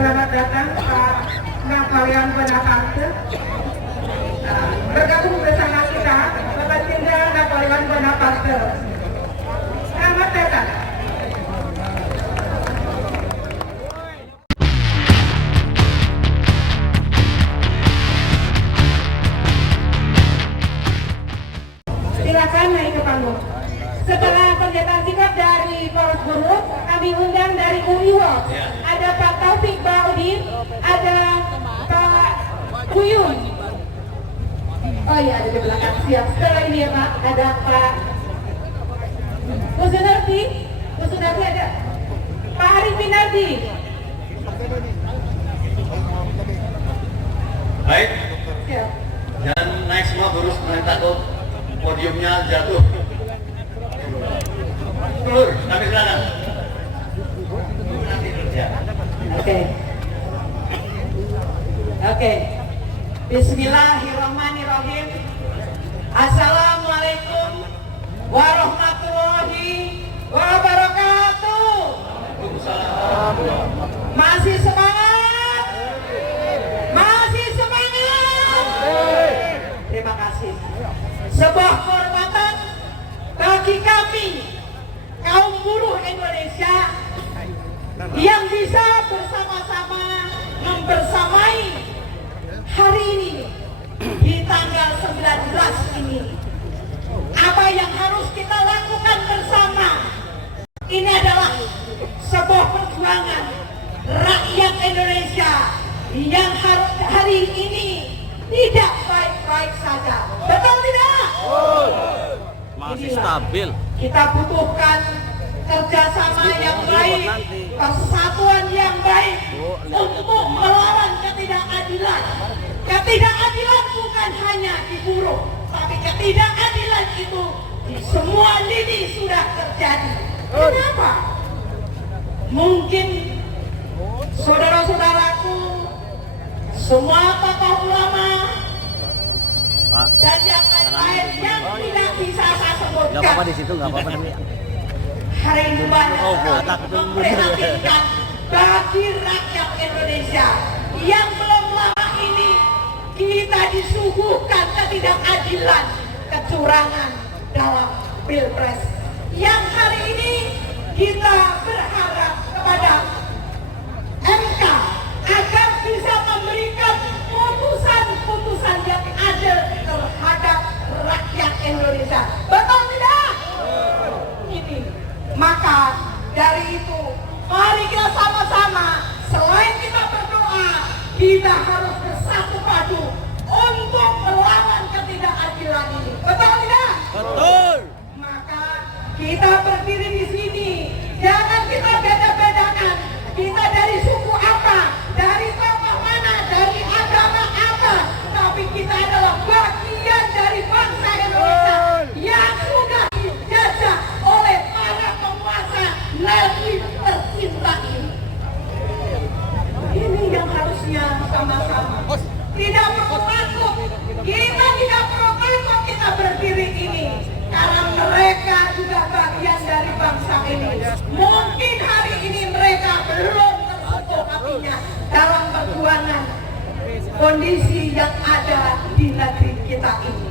Selamat datang Pak Napoleon Bonaparte. Bergabung bersama kita Bapak Jenderal Napoleon Bonaparte. Selamat datang. Silakan naik ke panggung. Setelah pernyataan sikap dari Poros Buruh, kami undang dari UIWO. Ada Pak Taufik Baudin, ada Pak Kuyun. Oh iya, ada di belakang. Siap. Setelah ini ya Pak, ada Pak Kusunarti. Kusunarti ada Pak Arif Minardi. Baik. Siap. Jangan naik semua terus, nanti takut podiumnya jatuh. Telur, kami silakan. Oke. Bismillahirrahmanirrahim. Assalamualaikum warahmatullahi wabarakatuh. Masih semangat? Masih semangat? Terima kasih. Sebuah kehormatan bagi kami kaum buruh Indonesia yang bisa bersama-sama membersamai hari ini di tanggal 19 ini. Apa yang harus kita lakukan bersama ini adalah sebuah perjuangan rakyat Indonesia yang hari ini tidak baik-baik saja. Betul tidak? Masih stabil. Kita butuhkan kerjasama yang baik, persatuan yang baik untuk melawan ketidakadilan. Ketidakadilan bukan hanya di buruh, tapi ketidakadilan itu di semua lini sudah terjadi. Kenapa? Mungkin saudara-saudaraku, semua tokoh ulama, Pak, dan yang lain yang tidak bisa saya sebutkan. nggak apa-apa di situ, nggak apa-apa namanya. Hari ini banyak botak. memprihatinkan bagi rakyat Indonesia yang belum lama ini kita disuguhkan ketidakadilan, kecurangan dalam Pilpres. Yang hari ini kita berharap kepada MK agar bisa memberikan putusan-putusan yang adil terhadap rakyat Indonesia. Betul tidak? Ini. Maka dari itu, mari kita sama-sama, selain kita berdoa, kita harus bersatu padu untuk melawan ketidakadilan ini. Betul tidak? Betul. Maka kita berdiri di sini, jangan kita beda-bedakan. Kita dari suku apa, dari tokoh mana, dari agama apa, tapi kita adalah bagian dari bangsa Indonesia yang sudah dijajah oleh para penguasa Nazi tercinta ini. Ini yang harusnya sama-sama. Tidak perlu takut. Kita tidak perlu takut kita berdiri ini. Karena mereka juga bagian dari bangsa ini. Mungkin hari ini mereka belum tersentuh hatinya dalam perjuangan kondisi yang ada di negeri kita ini.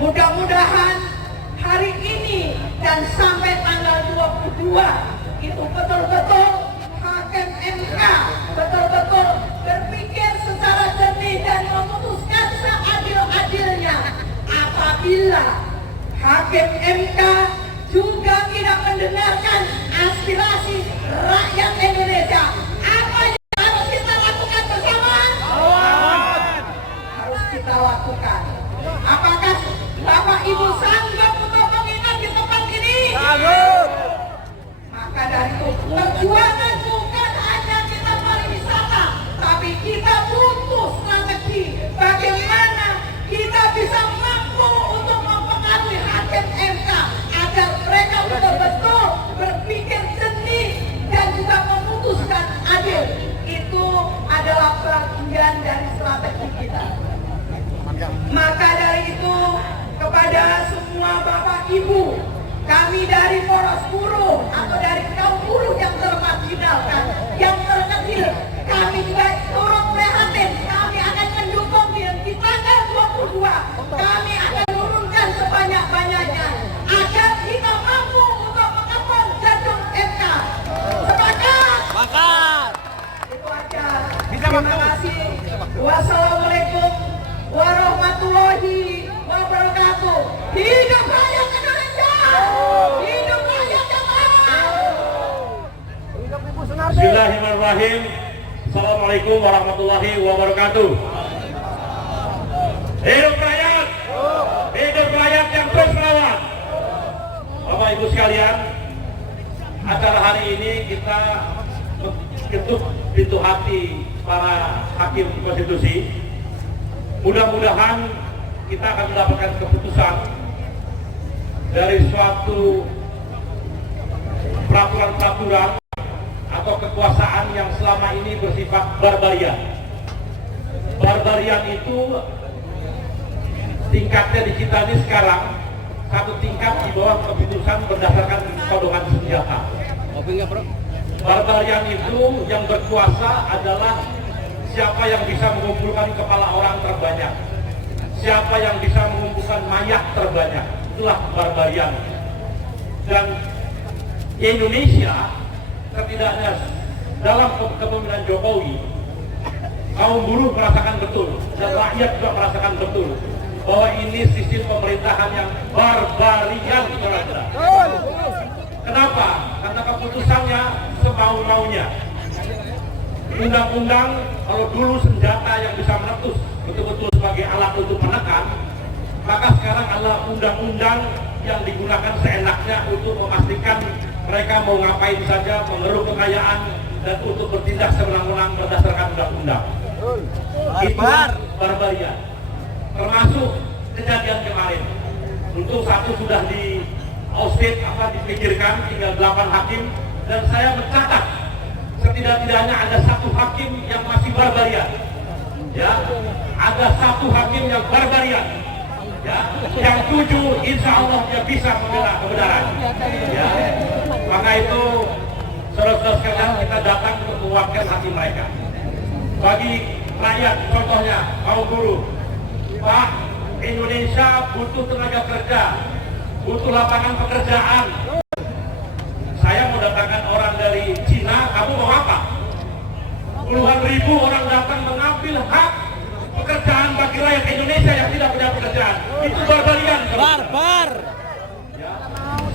Mudah-mudahan hari ini dan sampai tanggal 22 itu betul-betul hakim MK betul-betul berpikir secara jernih dan memutuskan seadil-adilnya. Apabila hakim MK juga tidak mendengarkan aspirasi rakyat Indonesia, apa yang harus kita lakukan bersama? Harus kita lakukan. Apakah Bapak Ibu sanggup untuk menginap di tempat ini? Sanggup. Maka dari itu perjuangan bukan hanya kita pariwisata, tapi kita butuh strategi bagaimana kita bisa mampu untuk mempengaruhi hakim MK agar mereka betul-betul berpikir jernih dan juga memutuskan adil. Itu adalah bagian dari strategi kita. Maka dari itu kepada semua Bapak Ibu, kami dari Poros Buruh atau dari kaum buruh yang termarginalkan, yang terkecil, kami sebanyak-banyaknya agar kita mampu untuk mengepung jantung MK. Sepakat? Makan. Itu aja. Terima kasih. Wassalamualaikum warahmatullahi wabarakatuh. Hidup rakyat Indonesia. Hidup rakyat Jakarta. Bismillahirrahmanirrahim. Assalamualaikum warahmatullahi wabarakatuh. Hidup rakyat, hidup rakyat yang terus melawan. Bapak Ibu sekalian, acara hari ini kita ketuk pintu hati para hakim konstitusi. Mudah-mudahan kita akan mendapatkan keputusan dari suatu peraturan-peraturan atau kekuasaan yang selama ini bersifat barbarian. Barbarian itu tingkatnya di kita ini sekarang satu tingkat di bawah keputusan berdasarkan kodongan senjata. Barbarian itu yang berkuasa adalah siapa yang bisa mengumpulkan kepala orang terbanyak, siapa yang bisa mengumpulkan mayat terbanyak, itulah barbarian. Dan Indonesia setidaknya dalam kepemimpinan Jokowi, kaum buruh merasakan betul dan rakyat juga merasakan betul bahwa ini sistem pemerintahan yang barbarian. Kenapa? Karena keputusannya semau-maunya. Undang-undang, kalau dulu senjata yang bisa meletus betul-betul sebagai alat untuk menekan, maka sekarang adalah undang-undang yang digunakan seenaknya untuk memastikan mereka mau ngapain saja, mengeruk kekayaan, dan untuk bertindak sewenang-wenang berdasarkan undang-undang. Itu barbarian. Termasuk kejadian kemarin. Untuk satu sudah di ousted, dipikirkan, tinggal 8 hakim, dan saya mencatat setidak-tidaknya ada 1 hakim yang masih barbarian. Ya, ada 1 hakim yang barbarian. Ya, yang 7 insya Allah dia bisa membela kebenaran. Ya, maka itu saudara-saudara sekalian, kita datang untuk menguatkan hati mereka. Bagi rakyat, contohnya kaum buruh, Pak, Indonesia butuh tenaga kerja, butuh lapangan pekerjaan. Saya mau datangkan orang dari Cina, kamu mau apa? Puluhan ribu orang datang mengambil hak pekerjaan bagi rakyat Indonesia yang tidak punya pekerjaan. Itu barbarian. Barbar. Ya.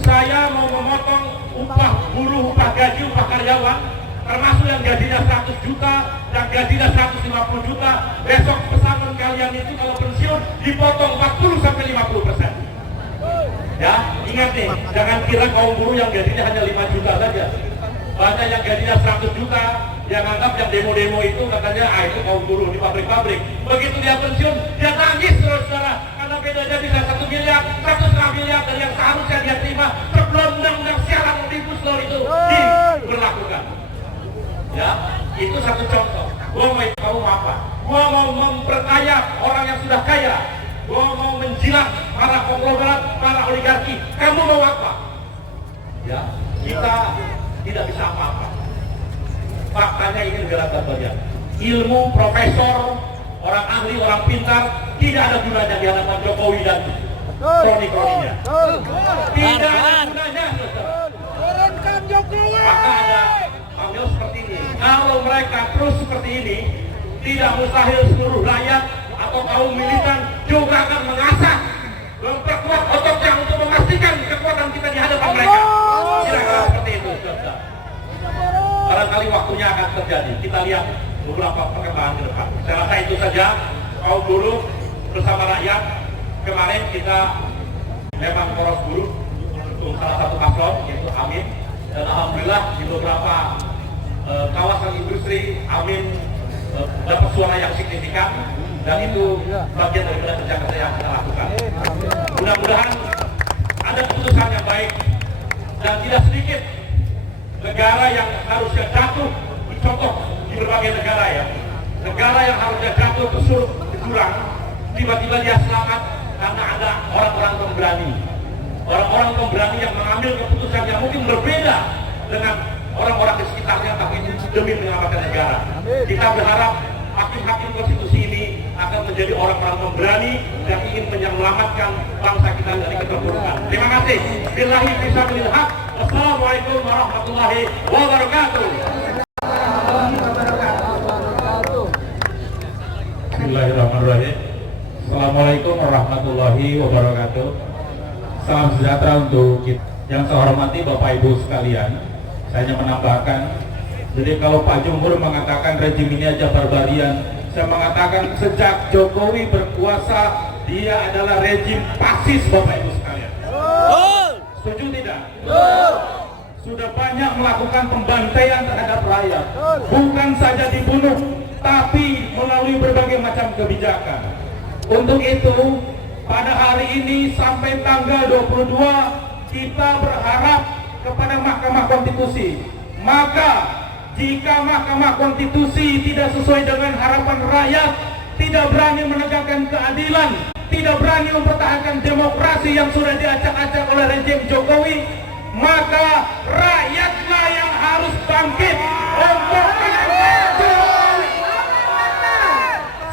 Saya mau memotong upah buruh, upah gaji, upah karyawan, termasuk yang gajinya 100 juta, yang gajinya 150 juta. Besok pesangon kalian itu kalau pensiun dipotong 40-50%. Ya, ingat nih, jangan kira kaum buruh yang gajinya hanya 5 juta saja. Banyak yang gajinya 100 juta, yang anggap yang demo-demo itu katanya, itu kaum buruh di pabrik-pabrik. Begitu dia pensiun, dia nangis saudara, karena bedanya bisa 1 miliar, 1,5 miliar dari yang seharusnya dia terima sebelum undang-undang siaran omnibus law itu diberlakukan. Ya, itu satu contoh. Gua mau kamu apa? Gua mau memperkaya orang yang sudah kaya. Gua mau menjilat para konglomerat, para oligarki. Kamu mau apa? Ya, kita tidak bisa apa-apa. Faktanya ini negara barbarian. Ilmu, profesor, orang ahli, orang pintar tidak ada gunanya di hadapan Jokowi dan kroni-kroninya. Tidak ada gunanya. Turunkan Jokowi. Maka ada panggil seperti ini. Kalau mereka terus seperti ini, tidak mustahil seluruh rakyat atau kaum militan juga akan mengasah, memperkuat ototnya untuk memastikan kekuatan kita di hadapan mereka. Kira-kira seperti itu, saudara. Barangkali waktunya akan terjadi. Kita lihat beberapa perkembangan ke depan. Saya rasa itu saja. Kaum buruh bersama rakyat. Kemarin kita memang poros buruh untuk salah satu paslon, yaitu Amin. Dan alhamdulillah di beberapa kawasan industri Amin dapat suara yang signifikan, dan itu bagian dari kerja-kerja yang kita lakukan. Mudah-mudahan ada keputusan yang baik, dan tidak sedikit negara yang harusnya jatuh, contoh di berbagai negara ya, negara yang harusnya jatuh ke jurang, tiba-tiba dia selamat karena ada orang-orang pemberani. Orang-orang pemberani yang mengambil keputusan yang mungkin berbeda dengan orang-orang di sekitarnya, tapi demi menyelamatkan negara. Kita berharap hakim-hakim konstitusi ini akan menjadi orang-orang pemberani yang ingin menyelamatkan bangsa kita dari keterpurukan. Terima kasih. Billahi fisabilil haq. Wassalamualaikum warahmatullahi wabarakatuh. Bismillahirrahmanirrahim. Assalamualaikum warahmatullahi wabarakatuh. Salam sejahtera untuk kita. Yang saya hormati Bapak Ibu sekalian, saya hanya menambahkan, jadi kalau Pak Jumhur mengatakan rejim ini aja barbarian, saya mengatakan sejak Jokowi berkuasa, dia adalah rejim fasis, Bapak Ibu sekalian. Setuju tidak? Sudah banyak melakukan pembantaian terhadap rakyat, bukan saja dibunuh, tapi melalui berbagai macam kebijakan. Untuk itu, pada hari ini sampai tanggal 22, kita berharap kepada Mahkamah Konstitusi. Maka, jika Mahkamah Konstitusi tidak sesuai dengan harapan rakyat, tidak berani menegakkan keadilan, tidak berani mempertahankan demokrasi yang sudah diacak-acak oleh rejim Jokowi, maka rakyatlah yang harus bangkit untuk menangkap Jokowi.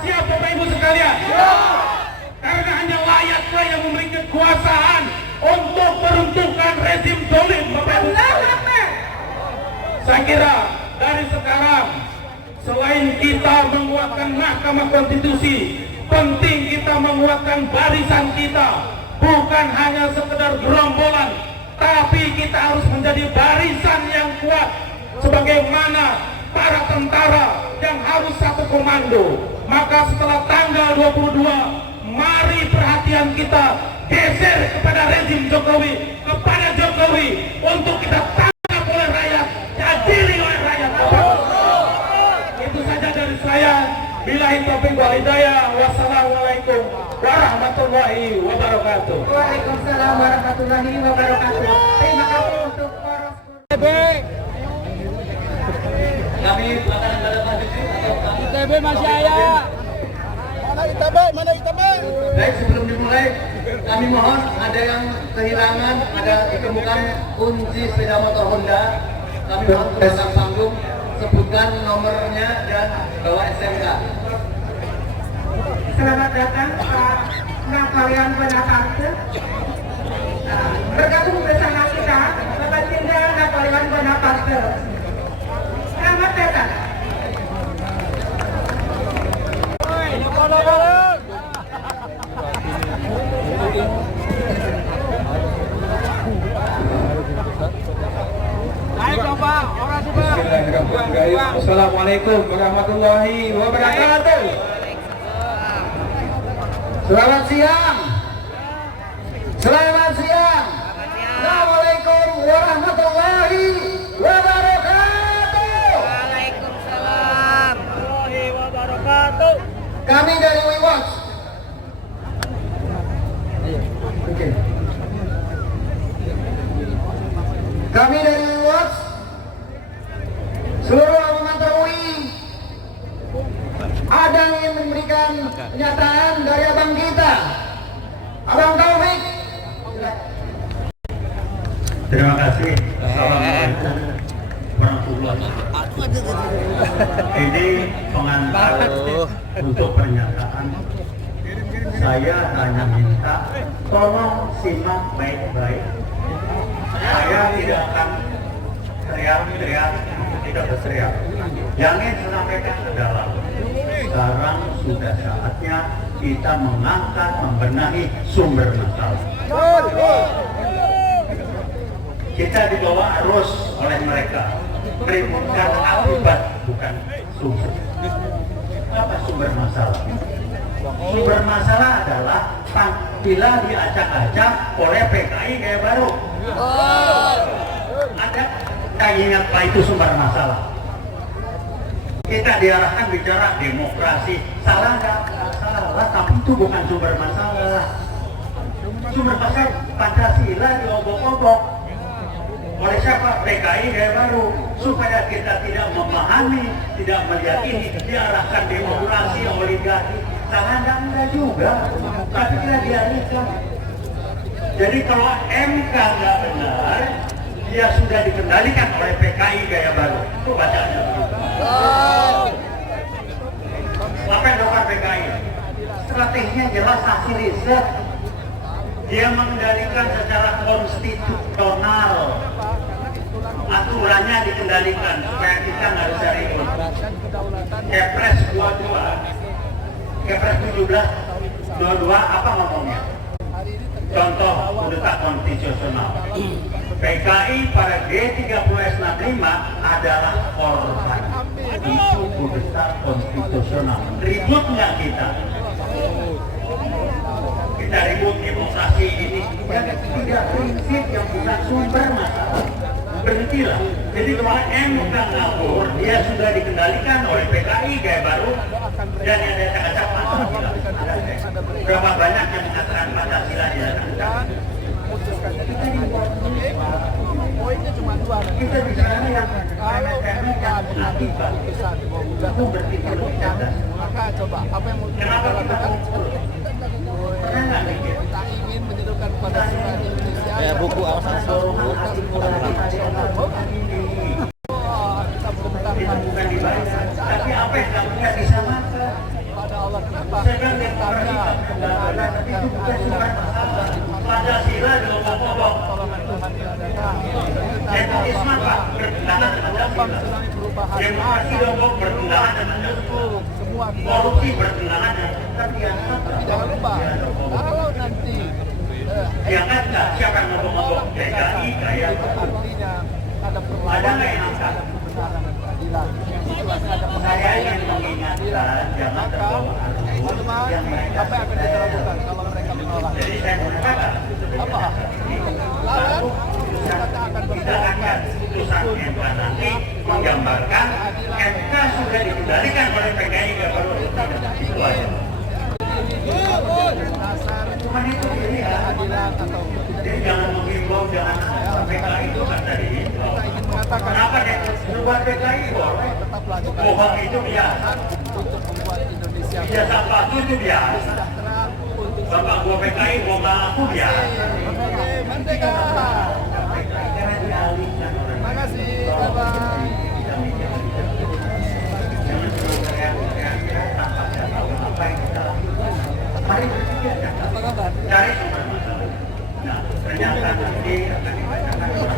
Siap Bapak Ibu sekalian? Karena hanya rakyatlah yang memiliki kekuasaan untuk meruntuhkan rezim zalim, Bapak Ibu sekalian. Saya kira dari sekarang, selain kita menguatkan Mahkamah Konstitusi, penting kita menguatkan barisan kita, bukan hanya sekedar gerombolan, tapi kita harus menjadi barisan yang kuat, sebagaimana para tentara yang harus satu komando. Maka setelah tanggal 22, mari perhatian kita geser kepada rezim Jokowi, kepada Jokowi, untuk kita tangkap oleh rakyat, diadili oleh rakyat. Itu saja dari saya. Billahi taufiq wal hidayah. Wassalamualaikum warahmatullahi wabarakatuh. Waalaikumsalam warahmatullahi wabarakatuh. Terima kasih untuk poros. Kami belakangan pada posisi ITB masih ada. Mana ITB? baik, sebelum dimulai, kami mohon ada yang kehilangan, ada ditemukan kunci sepeda motor Honda. Kami mohon ke belakang panggung, sebutkan nomornya dan bawa SMK. Selamat datang Pak Napoleon Bonaparte. Bergabung bersama kita Bapak Jenderal Napoleon Bonaparte. Selamat datang. Assalamualaikum warahmatullahi wabarakatuh. Selamat siang. Selamat siang. Assalamualaikum warahmatullahi wabarakatuh. Waalaikumsalam warahmatullahi wabarakatuh. Kami dari WeWatch. Oke. Kami dari WeWatch, seluruh alma-mater UI, ada yang ingin memberikan pernyataan dari abang kita, Abang Taufik. Terima kasih. Assalamualaikum warahmatullahi wabarakatuh. Ini pengantar untuk pernyataan. Saya hanya minta tolong simak baik-baik. Saya tidak akan teriak-teriak, tidak berteriak. Yang ingin saya sampaikan adalah sekarang sudah saatnya kita mengangkat, membenahi sumber masalah. Kita dibawa arus oleh mereka, menimbulkan akibat bukan sumber. Apa sumber masalah? Sumber masalah adalah bila diacak-acak oleh PKI gaya baru. Ada yang ingat apa itu sumber masalah? Kita diarahkan bicara demokrasi, salah nggak? Salah, tapi itu bukan sumber masalah. Sumber masalah Pancasila diobok-obok oleh siapa? PKI gaya baru, supaya kita tidak memahami, tidak melihat ini, diarahkan demokrasi, oligarki. Salah enggak juga, tapi kita dialihkan. Jadi kalau MK nggak benar, dia sudah dikendalikan oleh PKI gaya baru. Itu bacaannya begitu. Apa yang dilakukan PKI? pusat. Dia mengendalikan secara konstitusional. Aturannya dikendalikan supaya kita nggak bisa ribut. Kepres 22, Kepres 17, 22 apa ngomongnya? Contoh kudeta konstitusional. PKI pada G30S65 adalah korban. Itu kudeta konstitusional. Ribut nggak kita? Kita ribut demokrasi ini. Tidak prinsip yang bukan sumber masalah. Berhentilah. Jadi kalau MK ngabur, dia sudah dikendalikan oleh PKI gaya baru dan yang ada cakap Pancasila. Berapa banyak yang mengatakan Pancasila dia cakap? Poinnya cuma dua. Kita bicara yang Kalau akibat. Itu berpikir cerdas. maka coba apa yang mau kita lakukan? Pernah nggak mikir? Kita ingin menyerukan pada seluruh Indonesia. Ya, buku awasan kita berbentak Itu bukan dibayar, tapi apa yang lakukan disamakan. pada Allah. Kenapa? Sedang demokrasi tapi itu bukan sumber masalah. Pancasila juga pokok. Nepotisme Pak bertentangan dengan Pancasila. Demokrasi juga bertentangan dengan Semua korupsi bertentangan dengan tapi jangan lupa kalau nanti yang ada siapa yang ngomong-ngomong DKI kayak artinya ada ada perlawanan, nggak yang angkat? ada kebenaran dan keadilan. Itu ada Saya pengabaian ingin mengingatkan jangan terbawa arus yang mereka apa yang akan kita lakukan kalau mereka menolak? jadi saya mengatakan Apa? Lawan kita akan kita akan putusan MK nanti menggambarkan MK sudah dikendalikan oleh PKI nggak perlu itu aja. dasar Cuma itu dilihat. keadilan atau Jadi jangan menghimbau jangan PKI itu kan tadi. kita ingin mengatakan Kenapa deh? Buat PKI boleh. tetaplah kita Bohong itu biasa. untuk membuat Indonesia Ijazah palsu itu biasa. sejahtera untuk Bapak gua PKI gua nggak aku biasa. merdeka. Karena dialihkan orang. Terima kasih. Bye bye. Jangan cuma teriak-teriak tanpa kita tahu apa yang kita lakukan. Mari berpikir Apa kabar? cari sumber masalah. Nah, pernyataan nanti akan dibacakan oleh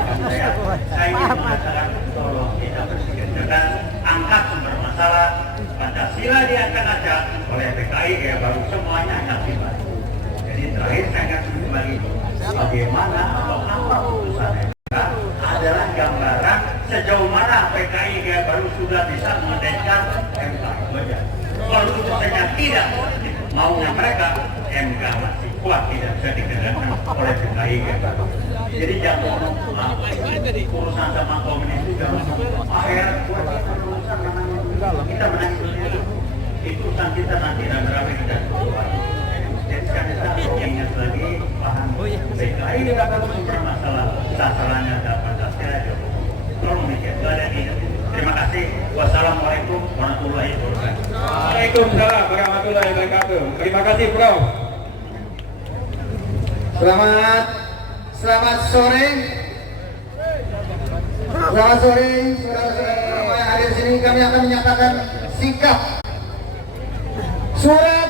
saya ingin mengatakan tolong kita berpikir cerdas, angkat sumber masalah. Pancasila diangkat aja oleh PKI kayak baru semuanya akibat. Jadi terakhir saya akan kembali bagaimana atau apa putusan MK adalah gambaran sejauh mana PKI kayak baru sudah bisa mengendalikan MK itu aja. Kalau putusannya tidak maunya mereka, MK masih kuat tidak bisa dikendalikan oleh PKI kayak baru. Jadi jangan urusan sama komunis itu jangan akhir urusan kita menang itu urusan kita nanti dan berapa kita sesuai. Jadi sekarang kita ingat lagi paham PKI tidak perlu sumber masalah sasarannya dapat Pancasila Jokowi. Tolong mikir, itu ada ingat. Terima kasih. Wassalamualaikum warahmatullahi wabarakatuh. Waalaikumsalam warahmatullahi wabarakatuh. Terima kasih, Prof. Selamat sore. Selamat sore, saudara-saudara yang hadir sini. Kami akan menyatakan sikap surat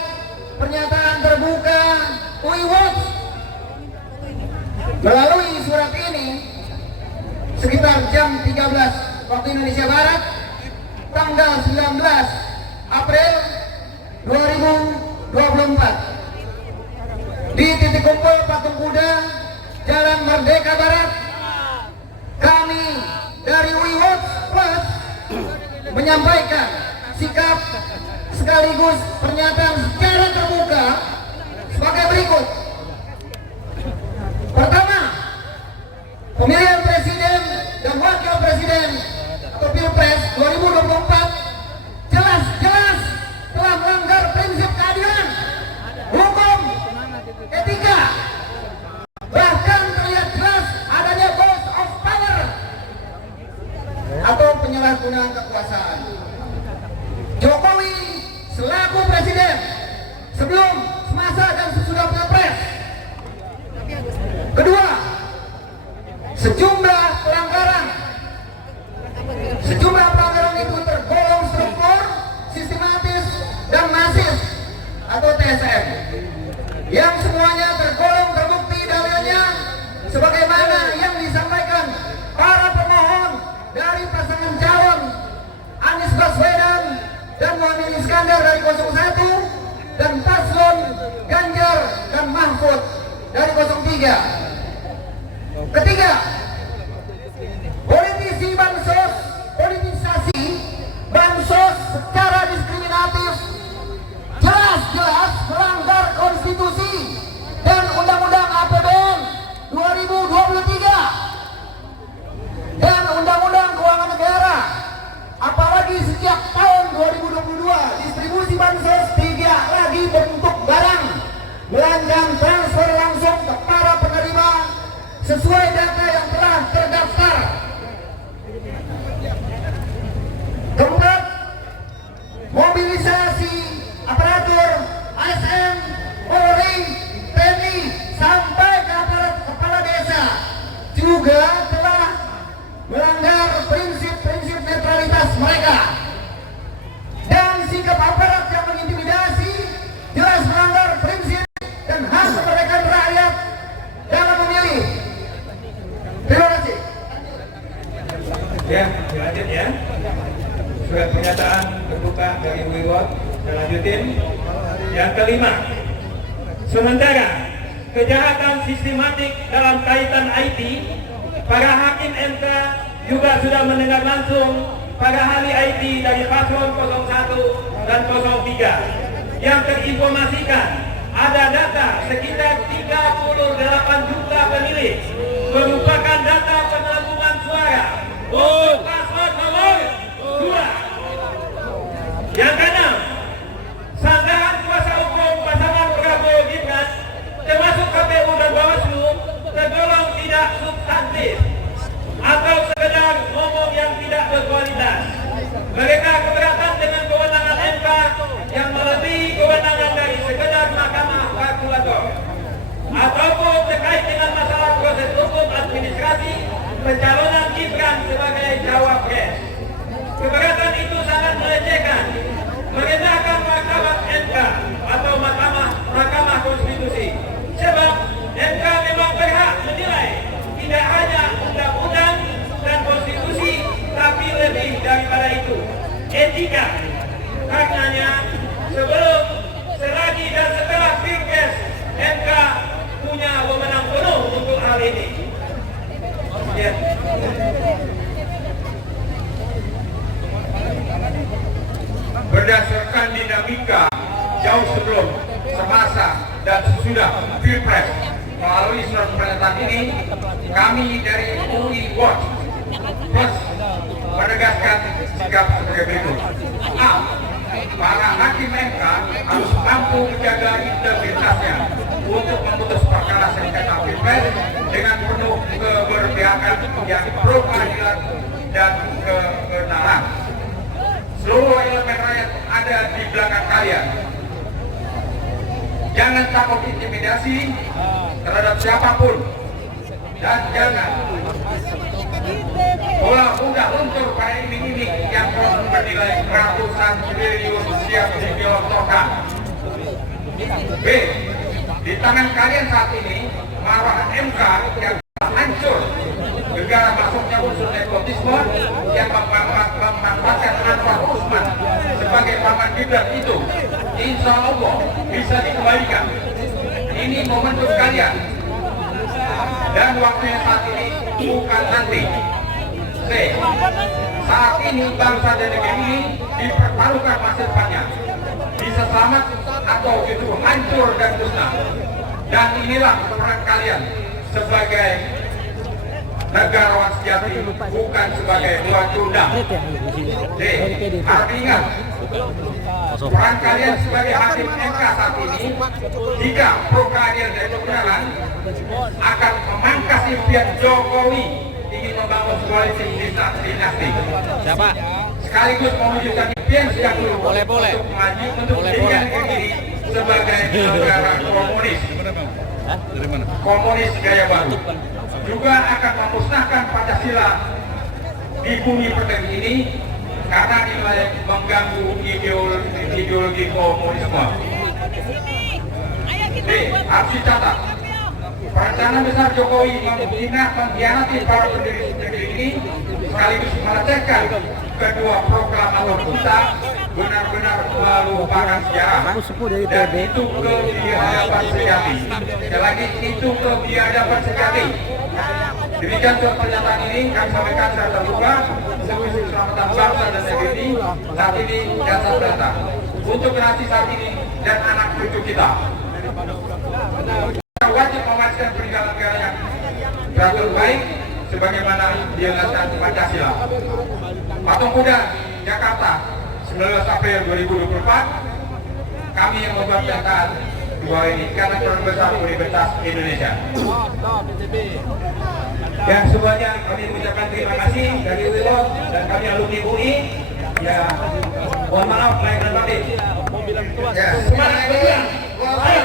pernyataan terbuka UI Watch. Melalui surat ini sekitar jam 13 waktu Indonesia Barat tanggal 19 April 2024 di titik kumpul Patung Kuda Jalan Merdeka Barat, kami dari UI Watch Plus menyampaikan sikap sekaligus pernyataan secara terbuka sebagai berikut. Pertama, pemilihan presiden dan wakil presiden atau Pilpres 2024 jelas-jelas telah melanggar prinsip keadilan, hukum, etika, bahkan terlihat jelas adanya abuse of power atau penyalahgunaan kekuasaan. Jokowi selaku presiden sebelum, semasa dan sesudah Pilpres. Kedua, sejumlah pelanggaran itu tergolong struktur, sistematis dan masif atau TSM yang semua Iskandar dari 01 dan paslon Ganjar dan Mahfud dari 03. Ketiga, politisi bansos, politisasi bansos secara diskriminatif jelas-jelas melanggar konstitusi dan Undang-Undang APBN 2023 dan Undang-Undang Keuangan Negara. Apalagi sejak tahun 2022 distribusi bansos tidak lagi berbentuk barang, melainkan transfer langsung ke para penerima sesuai data yang telah terdaftar. Keempat, mobilisasi aparatur ASN, Polri, TNI sampai ke aparat kepala desa juga telah melanggar prinsip-prinsip netralitas mereka. Dan sikap aparat yang mengintimidasi jelas melanggar prinsip dan hak kemerdekaan rakyat dalam memilih. Terima kasih. Ya, lanjut ya. Surat pernyataan terbuka dari Bu Iwot. Saya lanjutin. Yang kelima, sementara kejahatan sistematik dalam kaitan IT, para hakim MK juga sudah mendengar langsung para ahli IT dari paslon 01 dan 03 yang terinformasikan ada data sekitar 38 juta pemilih merupakan data penggelembungan suara untuk paslon nomor 2. Yang keenam, sanggahan kuasa hukum pasangan Prabowo Gibran termasuk KPU dan Bawaslu tergolong tidak substantif atau sekedar ngomong yang tidak berkualitas. Mereka keberatan dengan kewenangan MK yang melebihi kewenangan dari sekedar mahkamah kalkulator ataupun terkait dengan masalah proses hukum administrasi pencalonan Gibran sebagai cawapres. Keberatan itu sangat melecehkan, merendahkan martabat MK atau Mahkamah Konstitusi. Sebab MK memang berhak menilai tidak hanya undang-undang dan konstitusi, tapi lebih daripada itu, etika. Karenanya, sebelum, selagi dan setelah Pilpres, MK punya wewenang penuh untuk hal ini. Ya. Berdasarkan dinamika jauh sebelum, semasa, dan sesudah Pilpres, melalui surat pernyataan ini, kami dari UI Watch Plus menegaskan sikap sebagai berikut. A. Para hakim MK harus mampu menjaga integritasnya untuk memutus perkara sengketa Pilpres dengan penuh keberpihakan yang pro keadilan dan kebenaran. Seluruh elemen rakyat ada di belakang kalian. Jangan takut intimidasi terhadap siapapun, dan jangan udah luntur pada iming-iming yang telah bernilai ratusan triliun siap digelontorkan. B. Di tangan kalian saat ini marwah MK yang hancur gara-gara masuknya unsur nepotisme yang memanfaatkan Anwar Usman sebagai paman Gibran itu, insya Allah bisa dikembalikan. Ini momentum kalian dan waktunya saat ini, bukan nanti. C. Saat ini bangsa dan negeri ini dipertaruhkan masa depannya, bisa selamat atau justru hancur dan musnah. Dan inilah peran kalian sebagai negarawan sejati, bukan sebagai buah undang. D. Harus ingat, peran kalian sebagai hakim MK saat ini, jika pro keadilan dan kebenaran, akan memangkas impian Jokowi ingin membangun koalisi dinasti. Siapa? Sekaligus mewujudkan impian sejak dulu Boleh. untuk maju untuk menjadikan negeri ini sebagai negara komunis. Komunis gaya baru. Juga akan memusnahkan Pancasila di bumi pertiwi ini karena dinilai mengganggu ideologi komunisme. D. Harus dicatat, perencanaan besar Jokowi mengkhianati para pendiri negeri ini sekaligus melecehkan kedua proklamator kita benar-benar melupakan sejarah. Dan itu kebiadaban sejati. Sekali lagi, itu kebiadaban sejati. Demikian surat pernyataan ini kami sampaikan secara terbuka sebagai keselamatan bangsa dan negeri ini saat ini dan saat datang untuk generasi saat ini dan anak cucu kita. Kita wajib memastikan peninggalan negara yang teratur baik sebagaimana dijelaskan Pancasila. Patung Kuda Jakarta 19 April 2024 kami yang membuat pernyataan dua ini karena Perusahaan Besar Universitas Indonesia. Ya, semuanya kami mengucapkan terima kasih dari Wilon dan kami alumni UI. Ya, mohon maaf lahir dan batin. Ya, Semangat berjuang. Ayo,